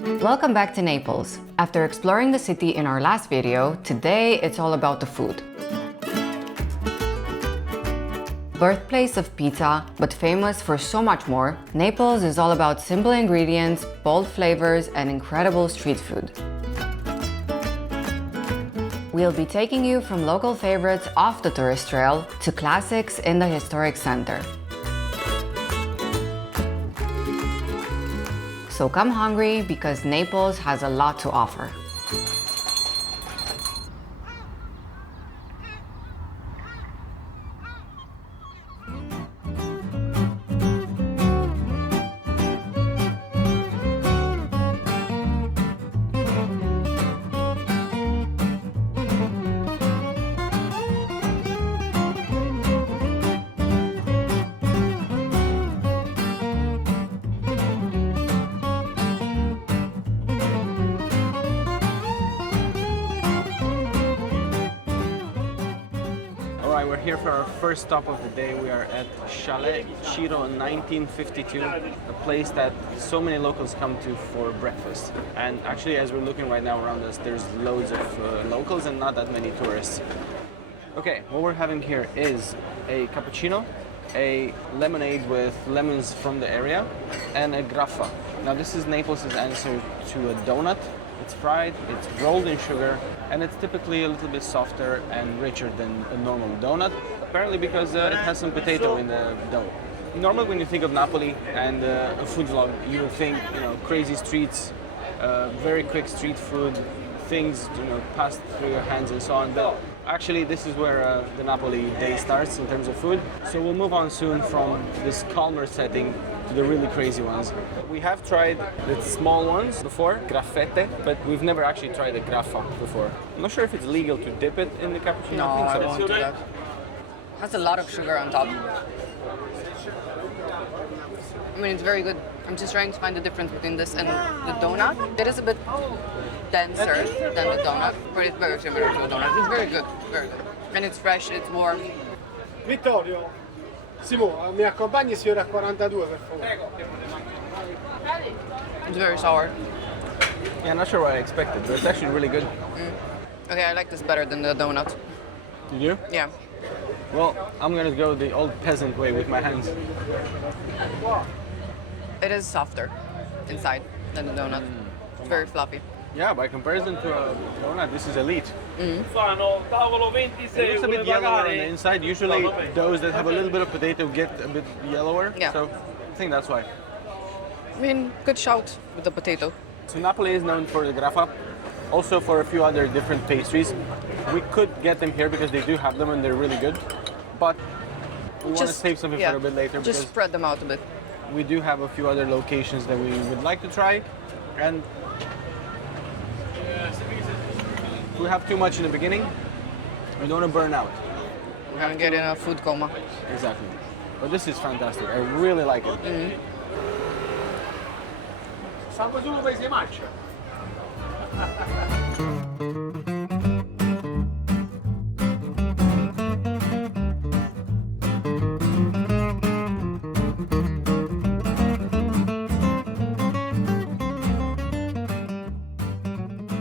Welcome back to Naples. After exploring the city in our last video, today it's all about the food. Birthplace of pizza, but famous for so much more, Naples is all about simple ingredients, bold flavors, and incredible street food. We'll be taking you from local favorites off the tourist trail to classics in the historic center. So come hungry because Naples has a lot to offer. Alright, we're here for our first stop of the day. We are at Chalet, Ciro 1952, a place that so many locals come to for breakfast. And actually, as we're looking right now around us, there's loads of locals and not that many tourists. Okay, what we're having here is a cappuccino, a lemonade with lemons from the area, and a graffa. Now this is Naples' answer to a donut. It's fried, it's rolled in sugar, and it's typically a little bit softer and richer than a normal donut, apparently because it has some potato in the dough. Normally when you think of Napoli and a food vlog, you would think, crazy streets, very quick street food, things, passed through your hands and so on. But actually, this is where the Napoli day starts in terms of food. So we'll move on soon from this calmer setting to the really crazy ones. We have tried the small ones before, graffette, but we've never actually tried the graffa before. I'm not sure if it's legal to dip it in the cappuccino. No, I think so. won't do that. Has a lot of sugar on top. I mean, it's very good. I'm just trying to find the difference between this and the donut. It is a bit denser than the donut, but it's very similar to a donut. It's very good, very good. And it's fresh, it's warm. Vittorio, Simo, mi accompagni signora 42 per favore. It's very sour. Yeah, I'm not sure what I expected, but it's actually really good. Okay, I like this better than the donut. Did you? Yeah. Well, I'm gonna go the old peasant way with my hands. It is softer inside than the donut. It's very fluffy. Yeah, by comparison to a donut, this is elite. Fanno tavolo 26, It looks a bit yellower on the inside. Usually those that have a little bit of potato get a bit yellower. Yeah. So I think that's why. I mean, good shout with the potato. So Napoli is known for the graffa, also for a few other different pastries. We could get them here because they do have them and they're really good. But we want to save something for a bit later Just because spread them out a bit. we do have a few other locations that we would like to try. And if we have too much in the beginning, we don't want to burn out. We're gonna get in a food coma. Exactly. But this is fantastic. I really like it. Sangue solo paese marcia.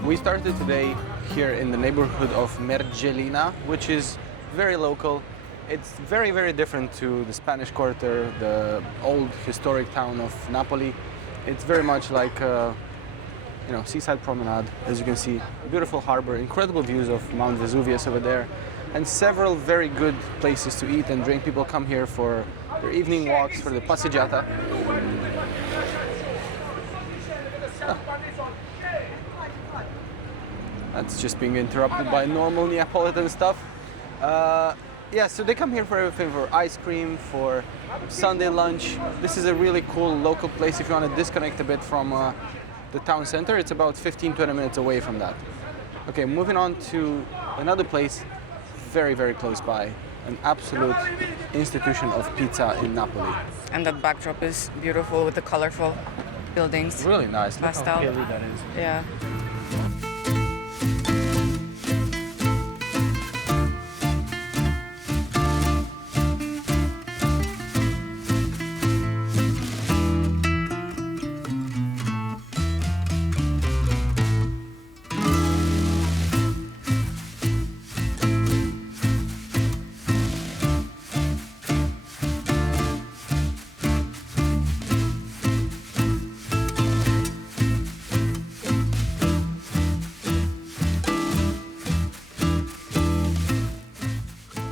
We started today here in the neighborhood of Mergellina, which is very local. It's very, very different to the Spanish Quarter, the old historic town of Napoli. It's very much like seaside promenade, as you can see. Beautiful harbor, incredible views of Mount Vesuvius over there, and several very good places to eat and drink. People come here for their evening walks, for the passeggiata. That's just being interrupted by normal Neapolitan stuff. So they come here for everything, for ice cream, for Sunday lunch. This is a really cool local place if you want to disconnect a bit from the town center. It's about 15-20 minutes away from that. Okay, moving on to another place very, very close by. An absolute institution of pizza in Napoli. And that backdrop is beautiful with the colorful buildings. Really nice. Look Pastel. how hilly that is. Yeah.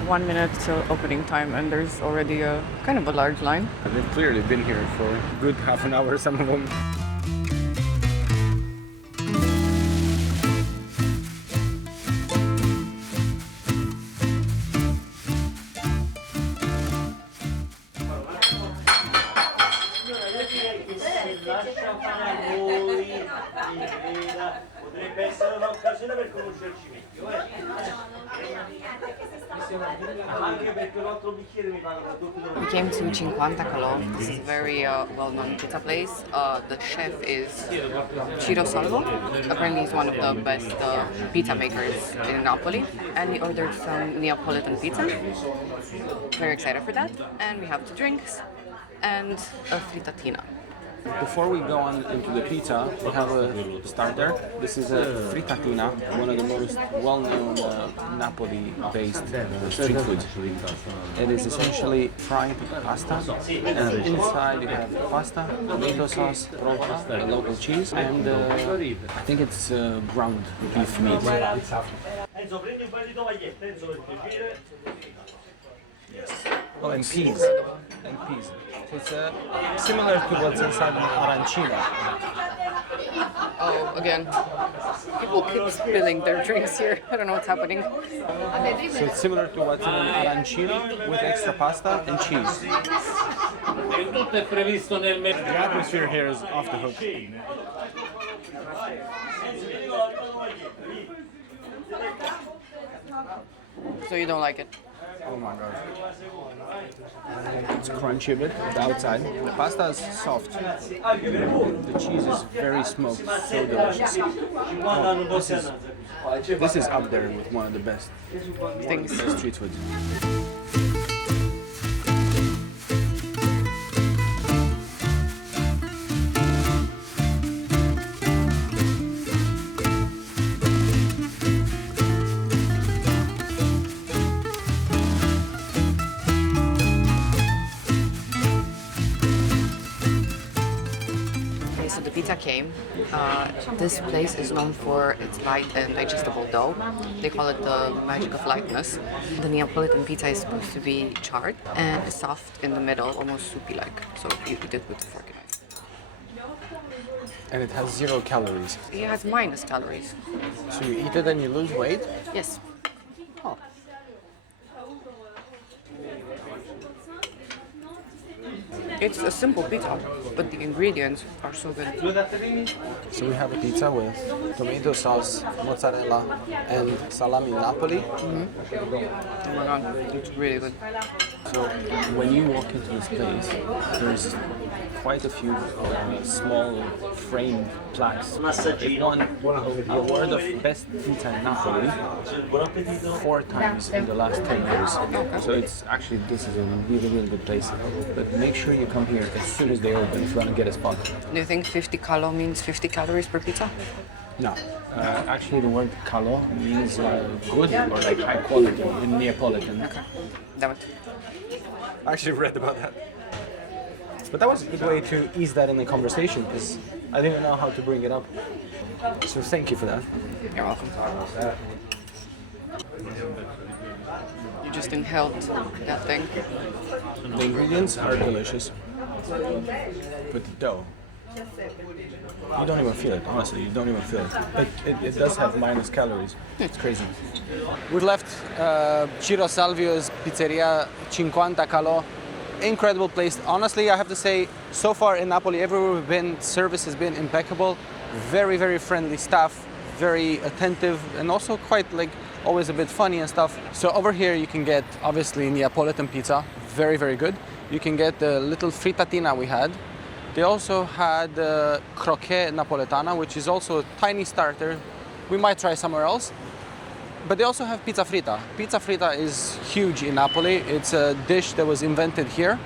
1 minute till opening time, and there's already a kind of a large line. They've clearly been here for a good half an hour, some of them. We came to 50 Kalò. This is a very well-known pizza place. The chef is Ciro. Apparently he's one of the best pizza makers in Napoli. And we ordered some Neapolitan pizza. Very excited for that. And we have 2 drinks and a Frittatina. Before we go on into the pizza, we have a starter. This is a Frittatina, one of the most well-known Napoli-based street food. It is essentially fried pasta, and inside you have pasta, tomato sauce, provola, the local cheese, and I think it's ground beef meat. Oh, and peas. And peas. So it's similar to what's inside an arancini. Oh, again, people keep spilling their drinks here. I don't know what's happening. So it's similar to what's in an arancini with extra pasta and cheese. The atmosphere here is off the hook. So you don't like it? Oh my god. It's crunchy a bit, the outside. The pasta is soft. The cheese is very smoked, so delicious. Oh, this is up there with one of the best Things. street food. Pizza came. This place is known for its light and digestible dough. They call it the magic of lightness. The Neapolitan pizza is supposed to be charred and soft in the middle, almost soupy-like. So you eat it with a fork and knife. And it has 0 calories. It has minus calories. So you eat it and you lose weight? Yes. Oh. It's a simple pizza, but the ingredients are so good. So we have a pizza with tomato sauce, mozzarella, and salami Napoli. Oh my god, it's really good. So when you walk into this place, there's quite a few small framed plaques. It won the award of best pizza in Napoli 4 times in the last 10 years. So it's actually, this is a really, really good place. But make sure you come here as soon as they open if you want to get a spot. Do you think 50 Kalò means 50 calories per pizza? No. Actually, the word Kalò means good or like high quality in Neapolitan. Okay. Damn it. I actually read about that. But that was a good way to ease that in the conversation because I didn't know how to bring it up. So thank you for that. You're welcome. You just inhaled that thing. The ingredients are delicious. With the dough, you don't even feel it, honestly, you don't even feel it. It does have minus calories. It's crazy. We left Ciro Salvio's Pizzeria 50 Kalò. Incredible place. Honestly, I have to say, so far in Napoli, everywhere we've been, service has been impeccable. Very, very friendly staff, very attentive, and also quite like always a bit funny and stuff. So over here you can get obviously Neapolitan pizza, very, very good. You can get the little Frittatina we had. They also had croquet napoletana, which is also a tiny starter. We might try somewhere else. But they also have pizza fritta. Pizza fritta is huge in Napoli. It's a dish that was invented here.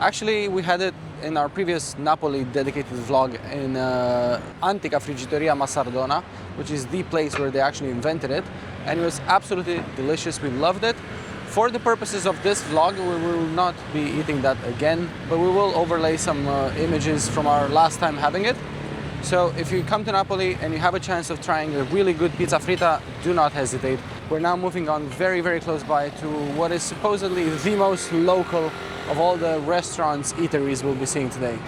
Actually, we had it in our previous Napoli dedicated vlog in Antica Friggitoria Massardona, which is the place where they actually invented it. And it was absolutely delicious. We loved it. For the purposes of this vlog, we will not be eating that again, but we will overlay some images from our last time having it. So if you come to Napoli and you have a chance of trying a really good pizza fritta, do not hesitate. We're now moving on very, very close by to what is supposedly the most local of all the restaurants, eateries we'll be seeing today.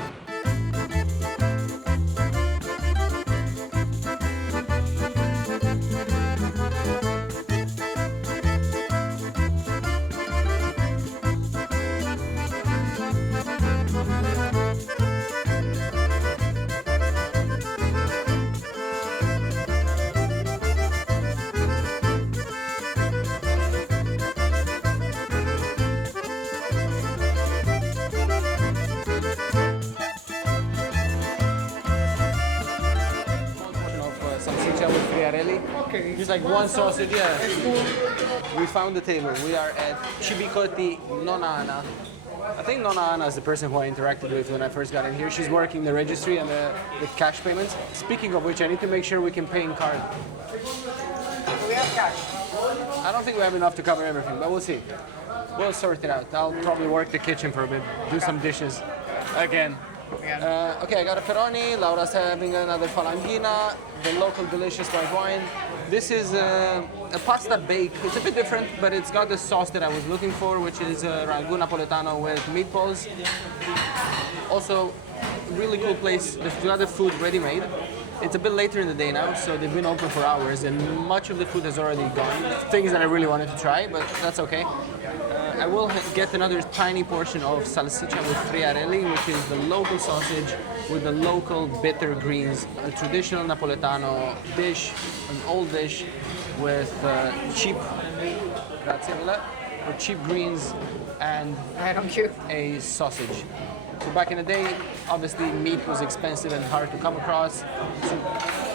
Okay. Just like one sausage, yeah. We found the table. We are at Cibi Cotti nonna-run. I think nonna-run is the person who I interacted with when I first got in here. She's working the registry and the cash payments. Speaking of which, I need to make sure we can pay in card. We have cash. I don't think we have enough to cover everything, but we'll see. We'll sort it out. I'll probably work the kitchen for a bit, do some dishes. Again. Okay, I got a pepperoni. Laura's having another falanghina, the local delicious white wine. This is a pasta bake. It's a bit different, but it's got the sauce that I was looking for, which is ragu napoletano with meatballs. Also, really cool place. They've got the food ready-made. It's a bit later in the day now, so they've been open for hours, and much of the food has already gone. Things that I really wanted to try, but that's okay. I will get another tiny portion of salsiccia with friarelli, which is the local sausage with the local bitter greens. A traditional Napoletano dish, an old dish with cheap, grazie mille, with cheap greens and a sausage. So back in the day, obviously meat was expensive and hard to come across. So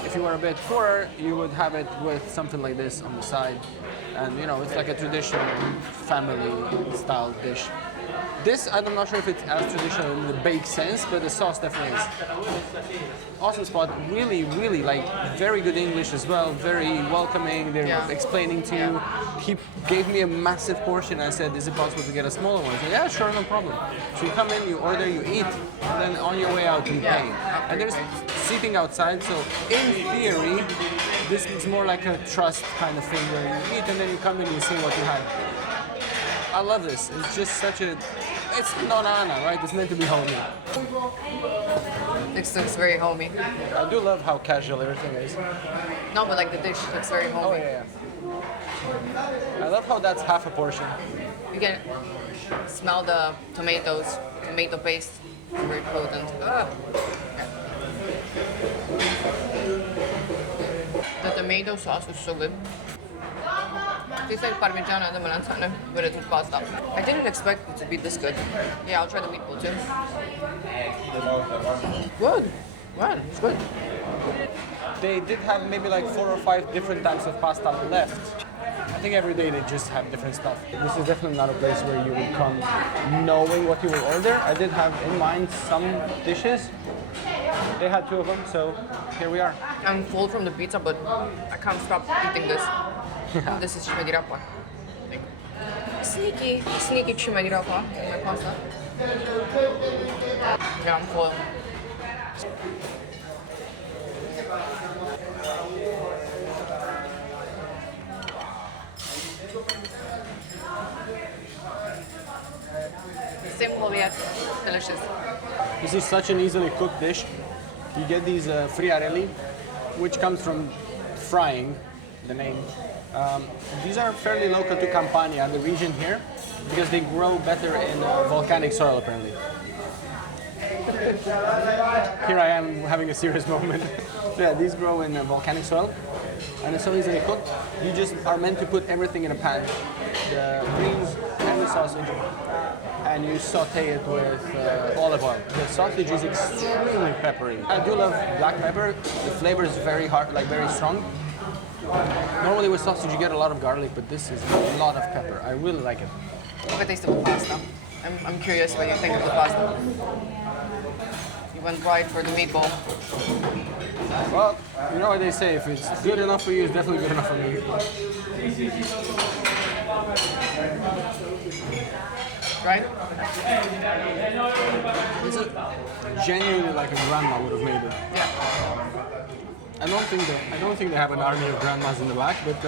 if you were a bit poorer, you would have it with something like this on the side. And you know, it's like a traditional family style dish. This, I'm not sure if it's as traditional in the bake sense, but the sauce definitely is. Awesome spot, really, really like very good English as well, very welcoming, they're explaining to you. He gave me a massive portion. I said, is it possible to get a smaller one? He said, yeah, sure, no problem. So you come in, you order, you eat, and then on your way out, you pay. And there's seating outside, so in theory, this is more like a trust kind of thing where you eat and then you come in and you see what you had. I love this. It's just such a... It's nonna-run, right? It's meant to be homey. It looks very homey. I do love how casual everything is. No, but like the dish looks very homey. Oh, yeah. I love how that's half a portion. You can smell the tomatoes, tomato paste. Very potent. The tomato sauce is so good. Tastes like Parmigiana and melanzane, but it's with pasta. I didn't expect it to be this good. Yeah, I'll try the meatball too. Good. Well, it's good. They did have maybe like 4 or 5 different types of pasta left. I think every day they just have different stuff. This is definitely not a place where you would come knowing what you will order. I did have in mind some dishes. They had 2 of them, so here we are. I'm full from the pizza, but I can't stop eating this. This is cibi di grappa. Sneaky cibi di grappa in my pasta. Yeah, I'm full. Simple yet delicious. This is such an easily cooked dish. You get these friarelli, which comes from frying, the name. These are fairly local to Campania, the region here, because they grow better in volcanic soil apparently. Here I am having a serious moment. Yeah, these grow in volcanic soil, and it's so easily cooked. You just are meant to put everything in a pan, the greens and the sausage, and you saute it with olive oil. The sausage is extremely peppery. I do love black pepper. The flavor is very hard, like very strong. Normally with sausage you get a lot of garlic, but this is a lot of pepper. I really like it. Have a taste of the pasta. I'm curious what you think of the pasta. You went right for the meatball. Well, you know what they say, if it's good enough for you, it's definitely good enough for me. Right? This is genuinely like a grandma would have made it. Yeah. I don't think they have an army of grandmas in the back, but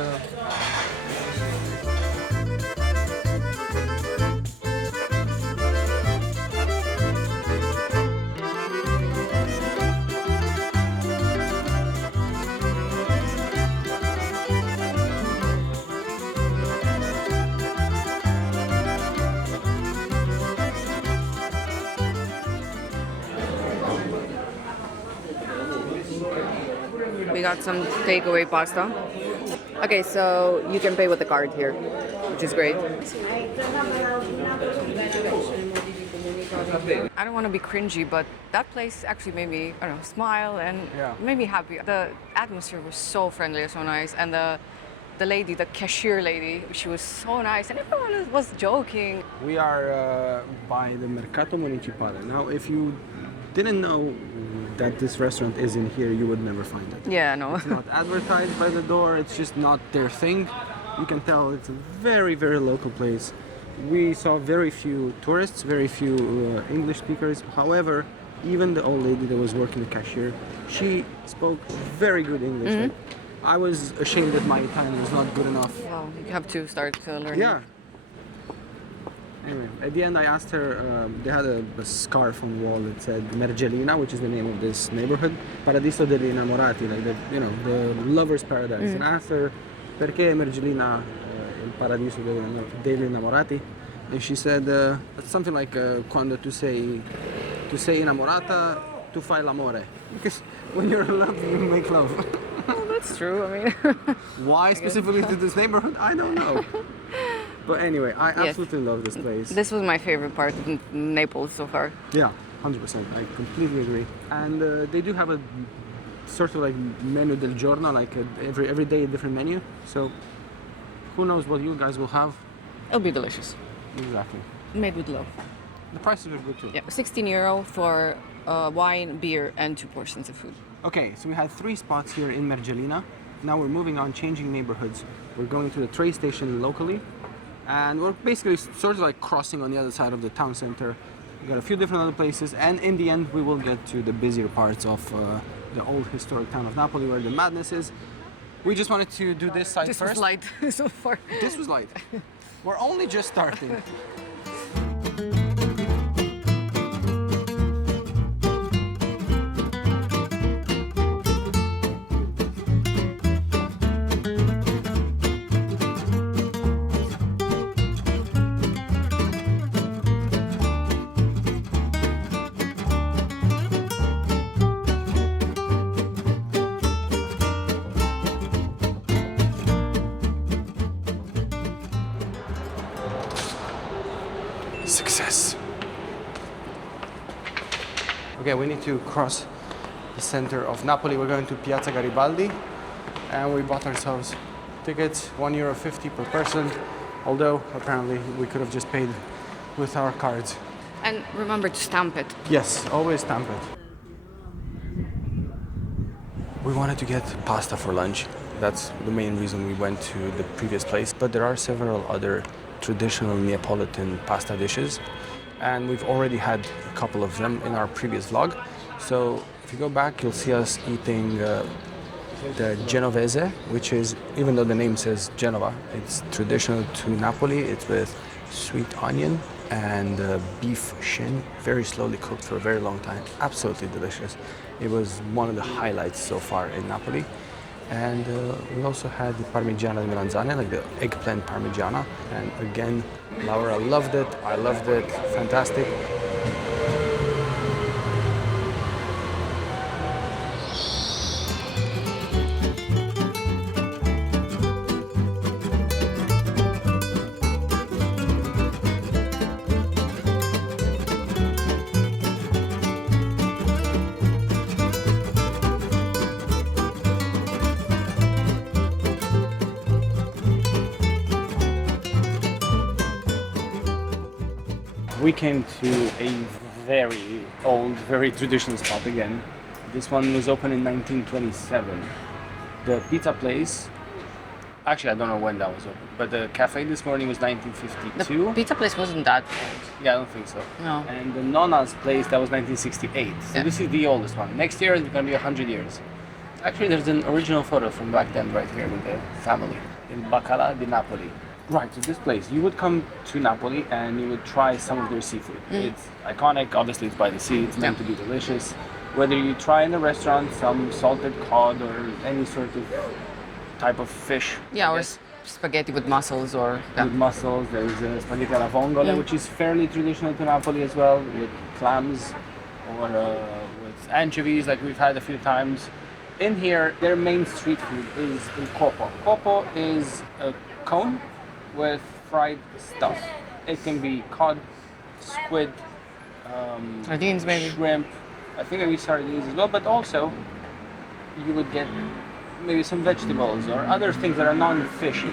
We got some takeaway pasta. Okay, so you can pay with the card here, which is great. I don't want to be cringy, but that place actually made me, I don't know, smile and made me happy. The atmosphere was so friendly, so nice, and the lady, the cashier lady, she was so nice, and everyone was joking. We are by the Mercato Municipale. Now, if you didn't know that this restaurant is in here, you would never find it. Yeah, no. It's not advertised by the door, it's just not their thing. You can tell it's a very, very local place. We saw very few tourists, very few English speakers. However, even the old lady that was working the cashier, she spoke very good English. Like, I was ashamed that my Italian was not good enough. Well, you have to start learning. Yeah. Anyway, at the end I asked her, they had a scarf on the wall that said Mergellina, which is the name of this neighborhood. Paradiso degli innamorati, like the lover's paradise. And I asked her, perché Mergellina il paradiso degli innamorati? And she said, something like, quando tu sei innamorata, tu fai l'amore. Because when you're in love, you make love. Well, that's true, I mean. Why specifically to this neighborhood? I don't know. But anyway, I absolutely love this place. This was my favorite part of Naples so far. Yeah, 100%. I completely agree. And they do have a sort of like menu del giorno, like every day a different menu. So who knows what you guys will have? It'll be delicious. Exactly. Made with love. The prices are good too. Yeah, €16 for wine, beer, and 2 portions of food. Okay, so we had 3 spots here in Mergellina. Now we're moving on, changing neighborhoods. We're going to the train station locally. And we're basically sort of like crossing on the other side of the town center. We got a few different other places, and in the end we will get to the busier parts of the old historic town of Napoli, where the madness is. We just wanted to do this side first. This was light so far. This was light. We're only just starting. Success. Okay, we need to cross the center of Napoli. We're going to Piazza Garibaldi, and we bought ourselves tickets, €1.50 per person, although apparently we could have just paid with our cards. And remember to stamp it. Yes, always stamp it. We wanted to get pasta for lunch. That's the main reason we went to the previous place, but there are several other traditional Neapolitan pasta dishes, and we've already had a couple of them in our previous vlog. So if you go back, you'll see us eating the Genovese, which is, even though the name says Genova, it's traditional to Napoli. It's with sweet onion and beef shin, very slowly cooked for a very long time. Absolutely delicious. It was one of the highlights so far in Napoli. And we also had the Parmigiana di melanzane, like the eggplant Parmigiana. And again, Laura loved it, I loved it, fantastic. We came to a very old, very traditional spot again. This one was opened in 1927. The pizza place, actually I don't know when that was opened, but the cafe this morning was 1952. The pizza place wasn't that old. Yeah, I don't think so. No. And the Nonna's place, that was 1968. So this is the oldest one. Next year it's going to be 100 years. Actually, there's an original photo from back then right here with the family in Baccalà di Napoli. Right, so this place, you would come to Napoli and you would try some of their seafood. It's iconic, obviously it's by the sea, it's meant to be delicious. Whether you try in a restaurant some salted cod or any sort of type of fish. Yeah, or spaghetti with mussels or... With mussels, there's spaghetti alla vongole, which is fairly traditional to Napoli as well, with clams or with anchovies like we've had a few times. in here, their main street food is in copo. Copo is a cone with fried stuff. It can be cod, squid, Sardines, maybe. shrimp. I think maybe sardines as well, but also you would get maybe some vegetables or other things that are non-fishy.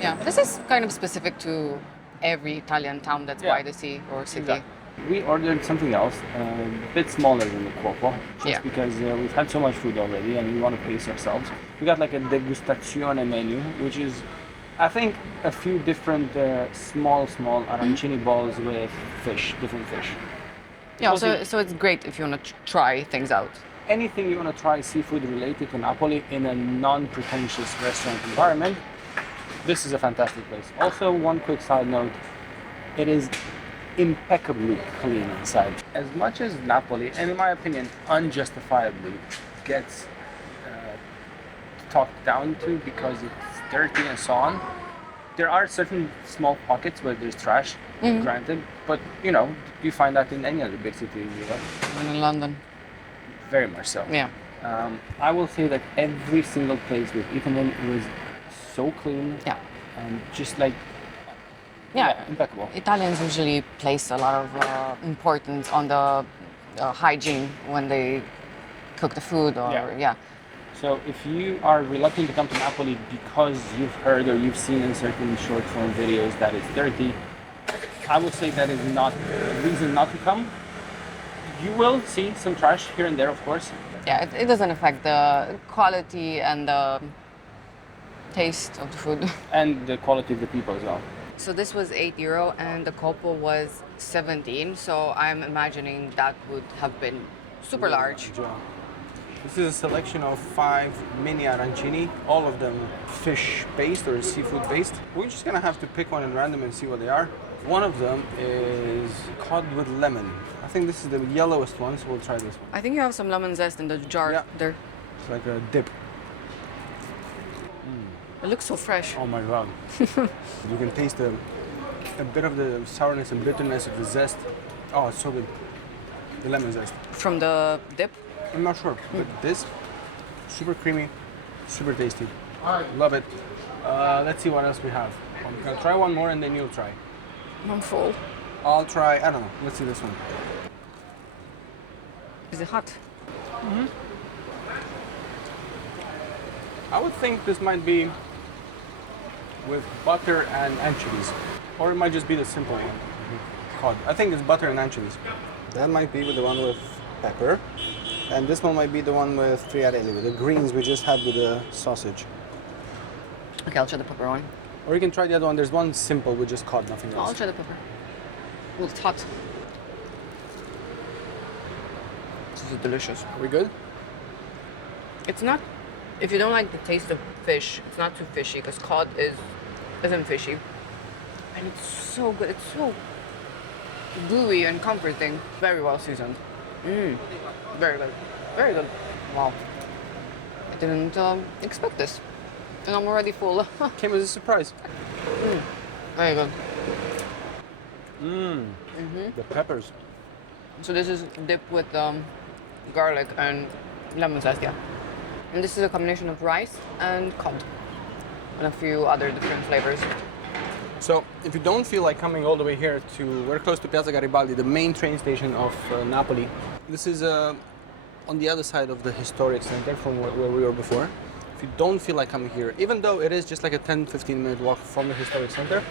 Yeah, this is kind of specific to every Italian town that's Yeah. by the sea or city. Exactly. We ordered something else, a bit smaller than the copo, just Yeah. because we've had so much food already and we want to pace ourselves. We got like a degustazione menu, which is, I think, a few different small arancini balls with fish, different fish. Yeah, Also- so it's great if you want to try things out. Anything you want to try seafood related to Napoli in a non-pretentious restaurant environment, this is a fantastic place. Also, one quick side note, it is impeccably clean inside. As much as Napoli, and in my opinion, unjustifiably gets talked down to because it's dirty and so on, there are certain small pockets where there's trash, granted, but you find that in any other big city in Europe. And in London. Very much so. Yeah. I will say that every single place we've eaten in was so clean Yeah. and just like Yeah. impeccable. Italians usually place a lot of importance on the hygiene when they cook the food or Yeah. So if you are reluctant to come to Napoli because you've heard or you've seen in certain short form videos that it's dirty, I would say that is not a reason not to come. You will see some trash here and there, of course. Yeah, it doesn't affect the quality and the taste of the food. And the quality of the people as well. So this was €8 and the copo was 17. So I'm imagining that would have been super large. This is a selection of 5 mini arancini, all of them fish based or seafood based. We're just gonna have to pick one at random and see what they are. One of them is cod with lemon. I think this is the yellowest one, so we'll try this one. I think you have some lemon zest in the jar Yeah. there. It's like a dip. It looks so fresh. Oh my god. You can taste a bit of the sourness and bitterness of the zest. Oh, it's so good. The lemon zest. From the dip. I'm not sure, but this, super creamy, super tasty. Love it. Let's see what else we have. I'm gonna try one more and then you'll try. I'm full. I'll try, I don't know, let's see this one. Is it hot? I would think this might be with butter and anchovies. Or it might just be the simple one. Cod. I think it's butter and anchovies. That might be with the one with pepper. And this one might be the one with friarelli, with the greens we just had with the sausage. Okay, I'll try the pepper one. Or you can try the other one. There's one simple with just cod, nothing I'll else. try the pepper. Well, it's hot. This is delicious. Are we good? It's not, if you don't like the taste of fish, it's not too fishy because cod isn't fishy. And it's so good. It's so gooey and comforting. Very well seasoned. Very good. Very good. Wow. I didn't expect this. And I'm already full. Came as a surprise. Very good. The peppers. So this is dipped with garlic and lemon zest, yeah. And this is a combination of rice and cod. And a few other different flavors. So, if you don't feel like coming all the way here we're close to Piazza Garibaldi, the main train station of Napoli. This is on the other side of the historic center from where we were before. If you don't feel like coming here, even though it is just like a 10-15 minute walk from the historic center,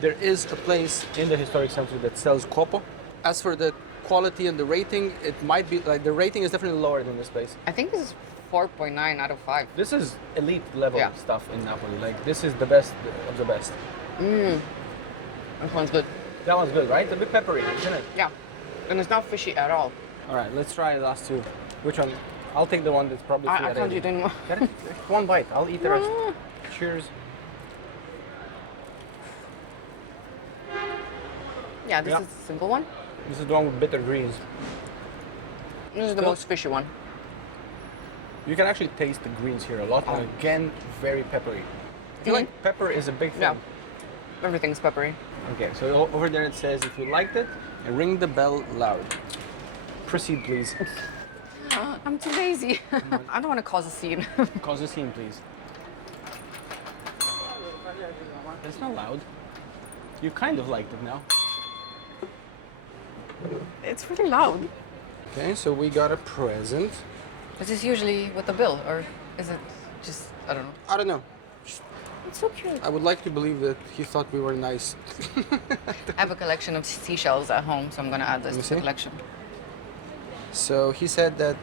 there is a place in the historic center that sells copo. As for the quality and the rating, it might be like the rating is definitely lower than this place. I think this is 4.9 out of 5. This is elite level Yeah. stuff in Napoli. Like this is the best of the best. This one's good. That one's good, right? A bit peppery, isn't it? Yeah. And it's not fishy at all. All right, let's try the last two. Which one? I'll take the one that's probably I can't eat anymore. Get it? One bite. I'll eat the rest. Cheers. Yeah, this Yeah. is the simple one. This is the one with bitter greens. This is the Cool. most fishy one. You can actually taste the greens here a lot. And again, very peppery. I feel like pepper is a big thing. Yeah. Everything's peppery. Okay, so over there it says if you liked it, ring the bell loud. Proceed, please. I'm too lazy. I don't want to cause a scene. Cause a scene, please. It's not loud. You kind of liked it now. It's really loud. Okay, so we got a present. Is this usually with the bill, or is it just, I don't know. I don't know. It's so cute. I would like to believe that he thought we were nice. I have a collection of seashells at home, so I'm gonna add this Let me to the see. collection. So he said that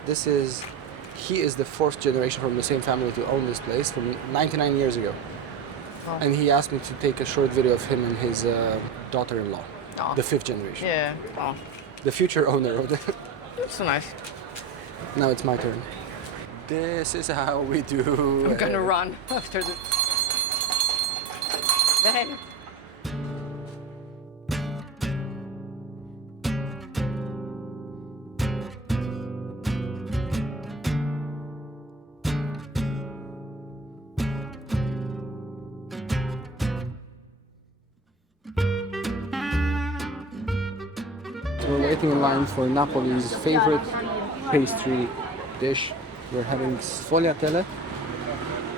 he is the fourth generation from the same family to own this place from 99 years ago. Wow. And he asked me to take a short video of him and his daughter-in-law, Aw. the fifth generation, Yeah. Oh, the future owner of the. it's so nice. Now it's my turn. This is how we do. I'm gonna run after this. Then. We're waiting in line for Napoli's favorite pastry dish. We're having sfogliatelle.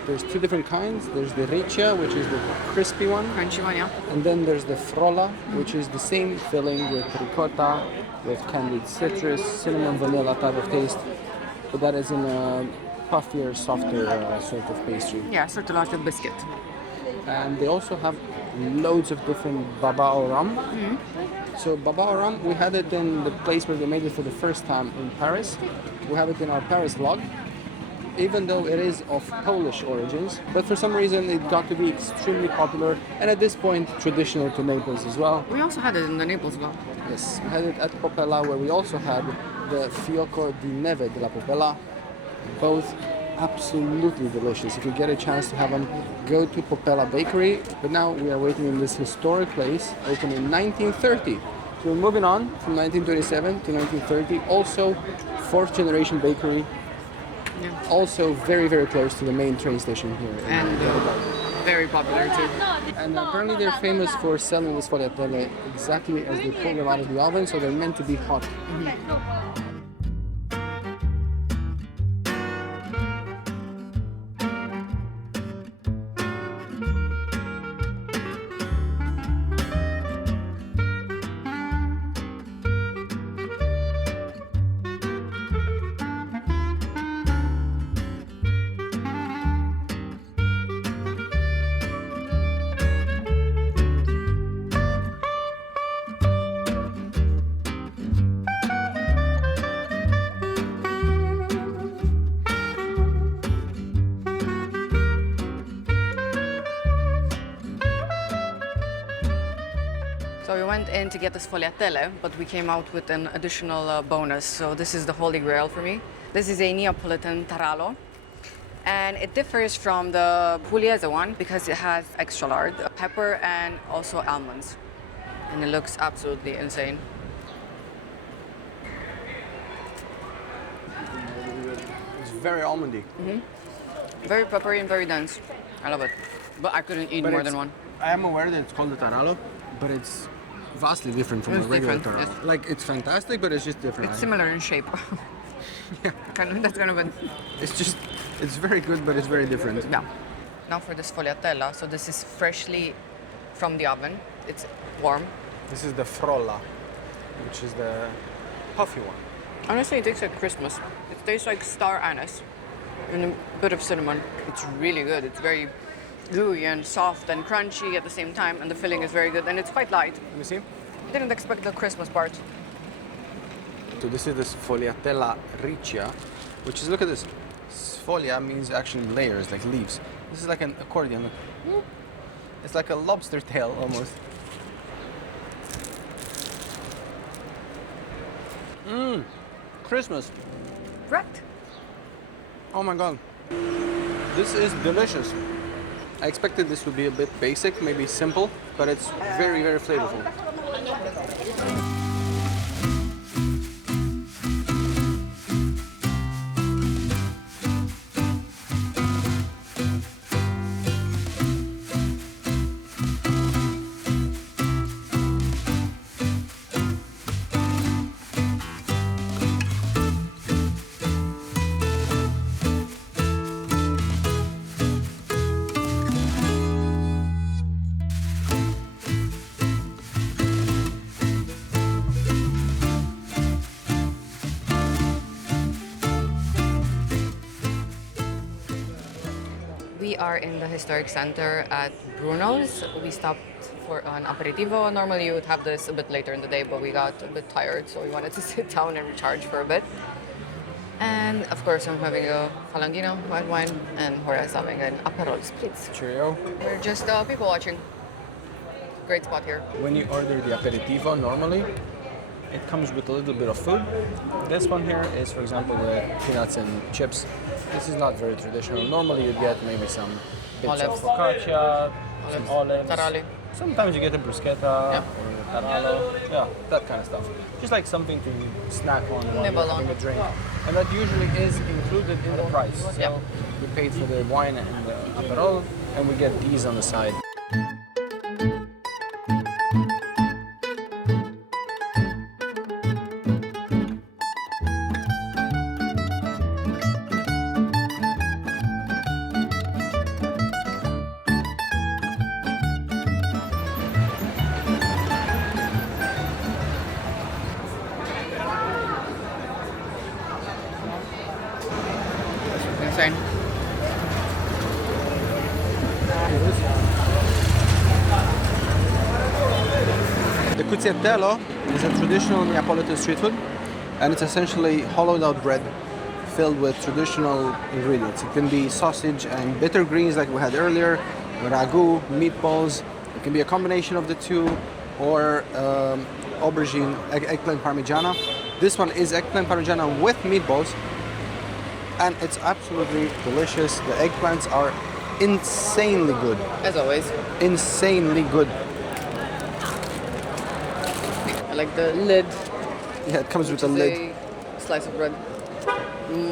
There's two different kinds. There's the riccia, which is the crispy one, Crunchy one, yeah. and then there's the frolla, which is the same filling with ricotta, with candied citrus, cinnamon, vanilla type of taste, but that is in a puffier, softer sort of pastry. Yeah, sort of like a biscuit. And they also have loads of different babao rum. So babao rum, we had it in the place where they made it for the first time in Paris. We have it in our Paris vlog, even though it is of Polish origins. But for some reason, it got to be extremely popular, and at this point, traditional to Naples as well. We also had it in the Naples vlog. Yes, we had it at Popella, where we also had the fiocco di neve della Popella. Both absolutely delicious. If you get a chance to have them, go to Popella Bakery. But now we are waiting in this historic place, opened in 1930. So we're moving on from 1927 to 1930. Also, fourth generation bakery. Yeah. Also very, very close to the main train station here. And very popular too. And apparently they're famous for selling the sfogliatelle exactly as they pull them out of the oven, so they're meant to be hot. So we went in to get the sfogliatelle, but we came out with an additional bonus. So this is the holy grail for me. This is a Neapolitan tarallo. And it differs from the Pugliese one because it has extra lard, pepper, and also almonds. And it looks absolutely insane. It's very almondy. Very peppery and very dense. I love it. But I couldn't eat But more it's- than one. I am aware that it's called the tarallo, but it's vastly different from It's the regular different, tarallo. yes. Like, it's fantastic, but it's just different. It's similar in shape. That's kind of it. It's very good, but it's very different. Yeah. Now for the sfogliatella. So this is freshly from the oven. It's warm. This is the frolla, which is the puffy one. Honestly, it tastes like Christmas. It tastes like star anise and a bit of cinnamon. It's really good. It's very gooey and soft and crunchy at the same time, and the filling is very good, and it's quite light. Let me see. Didn't expect the Christmas part. So this is the sfogliatella riccia, which is, look at this. Sfoglia means actually layers, like leaves. This is like an accordion. Look. It's like a lobster tail almost. Christmas. Right. Oh my god. This is delicious. I expected this would be a bit basic, maybe simple, but it's very, very flavorful. We are in the historic center at Bruno's. We stopped for an aperitivo. Normally you would have this a bit later in the day, but we got a bit tired, so we wanted to sit down and recharge for a bit. And of course I'm having a Falangino, white wine, and Jorge's having an Aperol Spritz. Cheerio. We're just people watching. Great spot here. When you order the aperitivo, normally it comes with a little bit of food. This one here is, for example, the peanuts and chips. This is not very traditional. Normally you'd get maybe some bits of Olives. focaccia, some olives. Tarali. Sometimes you get a bruschetta Yeah. or taralo. Yeah, that kind of stuff. Just like something to snack on while Nibble you're having on. a drink. And that usually is included in the price. So Yeah. we paid for the wine and the aperol, and we get these on the side. Insane. The Cuzzetiello is a traditional Neapolitan street food, and it's essentially hollowed out bread filled with traditional ingredients. It can be sausage and bitter greens like we had earlier, ragu, meatballs. It can be a combination of the two, or aubergine, eggplant parmigiana. This one is eggplant parmigiana with meatballs, and it's absolutely delicious. The eggplants are insanely good. As always. Insanely good. I like the lid. Yeah, it comes with a Which lid. is a slice of bread.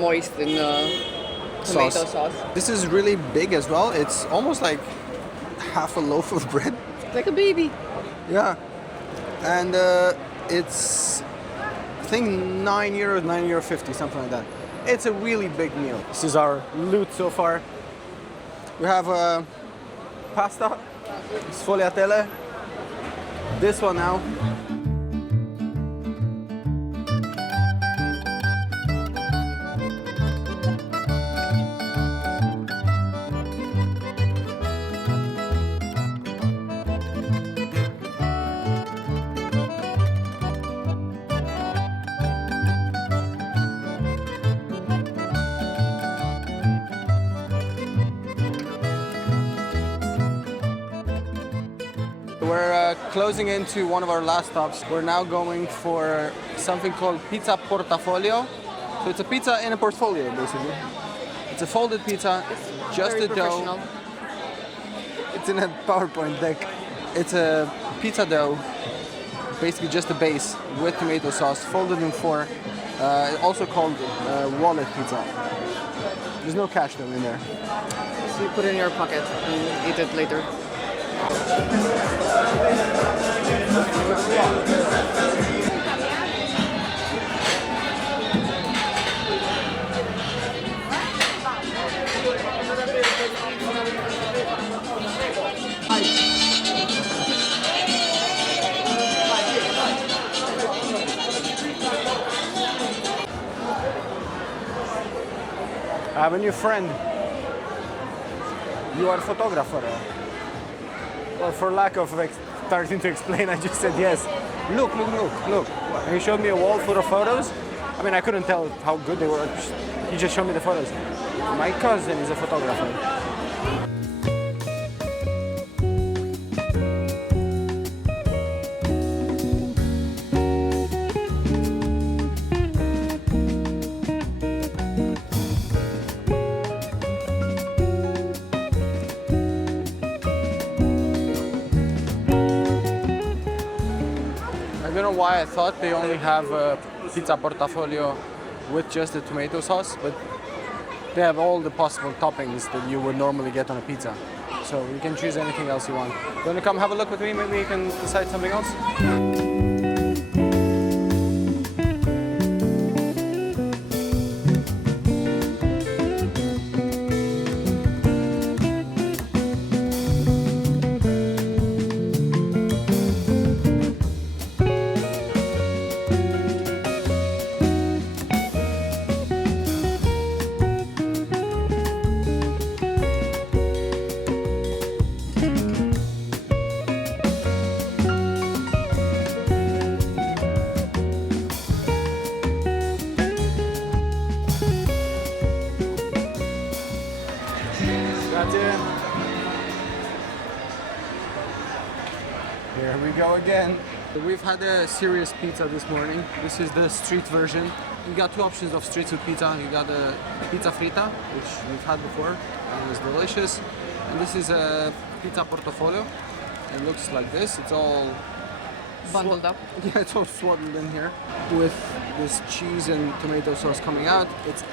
Moist in tomato sauce. This is really big as well. It's almost like half a loaf of bread. Like a baby. Yeah. And it's, I think, €9, €9.50, something like that. It's a really big meal. This is our loot so far. We have pasta, Sfogliatelle. This one now. We're closing into one of our last stops. We're now going for something called pizza Portafoglio. So it's a pizza in a portfolio, basically. It's a folded pizza, just Very a dough. professional. It's in a PowerPoint deck. It's a pizza dough, basically just a base with tomato sauce, folded in four. Also called wallet pizza. There's no cash though in there. So you put it in your pocket and eat it later. I have a new friend. You are a photographer. Well, for lack of starting to explain, I just said yes. Look. And he showed me a wall full of photos. I mean, I couldn't tell how good they were. He just showed me the photos. My cousin is a photographer. I don't know why I thought they only have a pizza portafoglio with just the tomato sauce, but they have all the possible toppings that you would normally get on a pizza. So you can choose anything else you want. You want to come have a look with me? Maybe you can decide something else? Grazie. Here we go again. We've had a serious pizza this morning. This is the street version. You got two options of street food pizza. You got a pizza fritta, which we've had before, and it was delicious. And this is a pizza portafoglio. It looks like this. It's all Bundled up. Yeah, it's all swaddled in here with this cheese and tomato sauce coming out. It's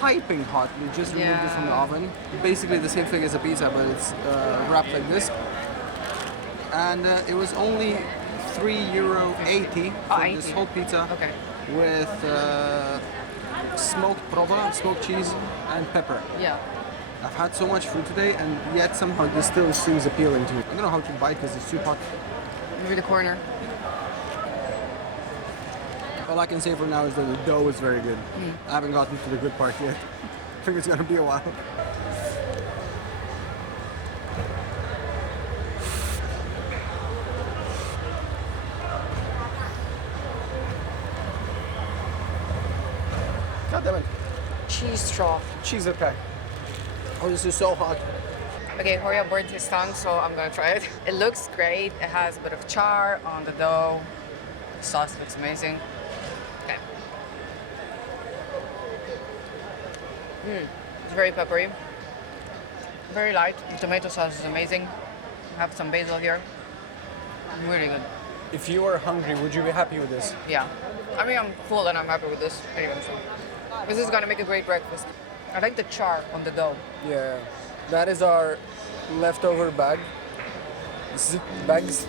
piping hot. We just removed it from the oven. Basically the same thing as a pizza, but it's wrapped like this. And it was only €3.80 for this whole pizza with smoked provola, smoked cheese and pepper. Yeah. I've had so much food today and yet somehow this still seems appealing to me. I don't know how to bite because it's too hot. Maybe the corner. All I can say for now is that the dough is very good. I haven't gotten to the good part yet. I think it's gonna be a while. God damn it. Cheese straw. Cheese attack. Oh, this is so hot. Okay, Horia burned his tongue, so I'm gonna try it. It looks great. It has a bit of char on the dough. The sauce looks amazing. Okay. It's very peppery. Very light. The tomato sauce is amazing. I have some basil here. Really good. If you were hungry, would you be happy with this? Yeah. I mean, I'm full and I'm happy with this. Anyway, so this is gonna make a great breakfast. I like the char on the dough. Yeah. That is our leftover bag. Bags.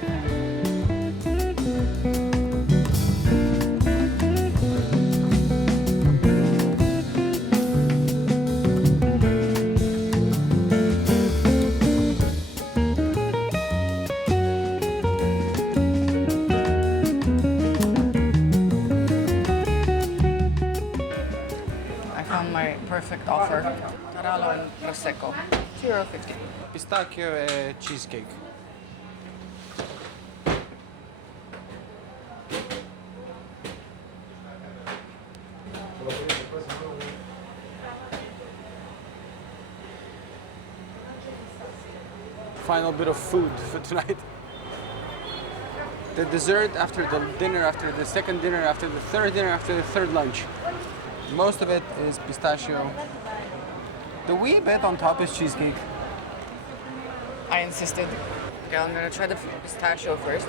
I found my perfect offer. Tarallo and prosecco. €2.50. Pistacchio e cheesecake. Final bit of food for tonight. The dessert after the dinner, after the second dinner, after the third dinner, after the third lunch. Most of it is pistachio. The wee bit on top is cheesecake. I insisted. Okay, I'm gonna try the pistachio first.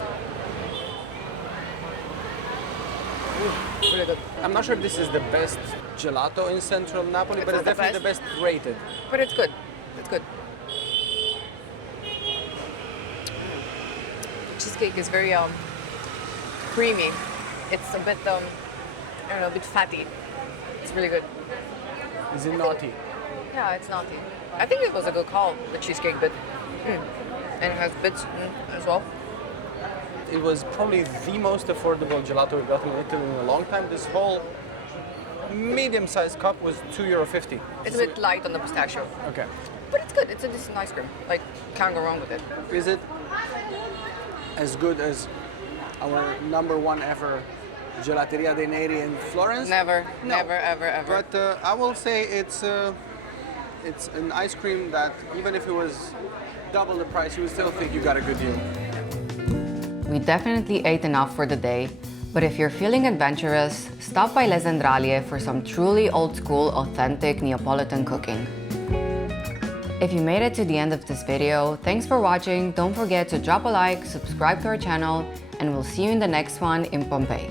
Really good. I'm not sure if this is the best gelato in central Napoli, but It's it's not the definitely the best rated. But it's good. It's good. Cheesecake is very creamy. It's a bit I don't know, a bit fatty. It's really good. Is it naughty? Yeah, it's naughty. I think it was a good call, the cheesecake bit. And it has bits as well. It was probably the most affordable gelato we've gotten in Italy in a long time. This whole medium-sized cup was €2.50. It's a bit light on the pistachio. Okay. But it's good. It's a decent ice cream. Like, can't go wrong with it. Is it as good as our #1 ever Gelateria dei Neri in Florence? Never, No. never, ever, ever. But I will say it's an ice cream that even if it was double the price, you would still think you got a good deal. We definitely ate enough for the day, but if you're feeling adventurous, stop by Le Zendralie for some truly old-school, authentic Neapolitan cooking. If you made it to the end of this video, thanks for watching. Don't forget to drop a like, subscribe to our channel, and we'll see you in the next one in Pompeii.